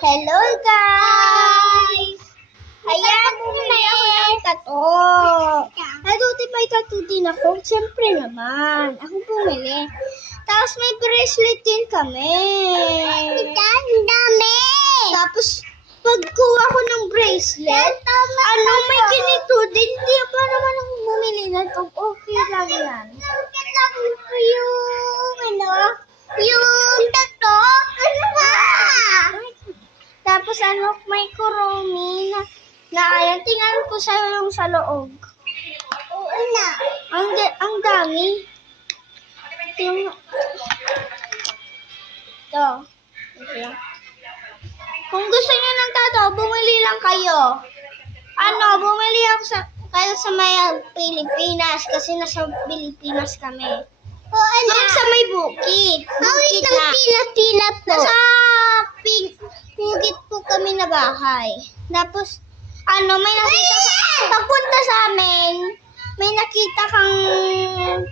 Hello guys! Ayan, bumili ako ng tattoo. May tattoo din ako. Siyempre naman. Ako bumili. Tapos may bracelet din kami. Ang dami! Tapos, pagkuha ko ng bracelet, may ganito din. Hindi pa naman ako bumili na ito. Okay lang yan. Yung tattoo? Ano ba? Tapos may kuromi na ayan, tingnan ko sa yung sa loob. Oo na. Ang dami. Ito. Kung gusto niyo ng tattoo, bumili lang kayo. Bumili ako kayo sa may Pilipinas kasi nasa Pilipinas kami. Oo na. Sa may bukid. Bukid na. Pila po. Nasa Pugit po kami na bahay. Tapos, may nakita pagpunta sa amin, may nakita kang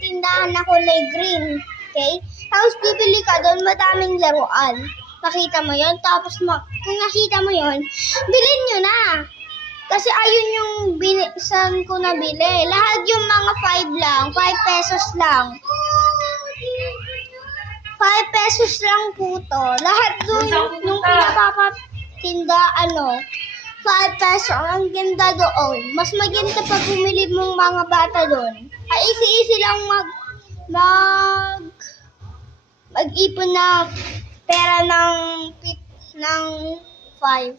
tindahan na kulay green. Okay? Tapos, bibili ka doon, madaming laruan. Nakita mo yon. Tapos, kung nakita mo yon, bilhin nyo na. Kasi ayun yung saan ko nabili. Lahat yung mga 5 lang. 5 pesos lang. 5 pesos lang po to. Lahat doon nung pinapapatinda, 5 pesos. Ang ganda doon. Mas maganda pag bumili mong mga bata doon. Ay, easy lang mag-ipon na pera ng 5.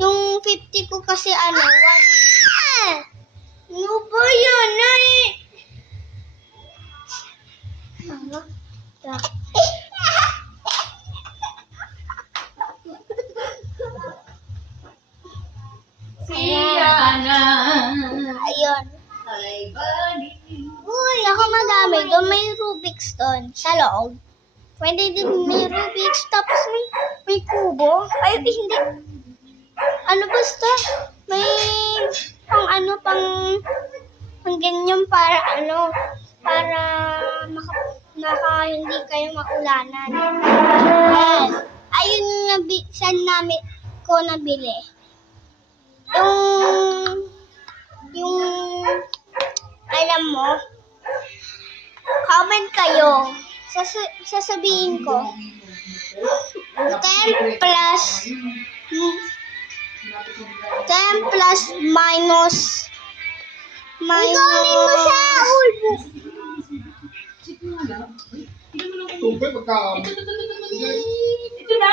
Yung 50 ko kasi ano ba yan? Ayun. Uy, ako madami. Doon may Rubik's doon. Sa loob. Pwede din may Rubik's. Tapos may kubo. Ay, hindi. Basta. May pang ganyan para hindi kayo maulanan. Yes. Ayun saan namin ko nabili. Yung alam mo, comment kayo. Sasabihin ko 10 plus minus Ikaw mo sa ulbo. Ito na.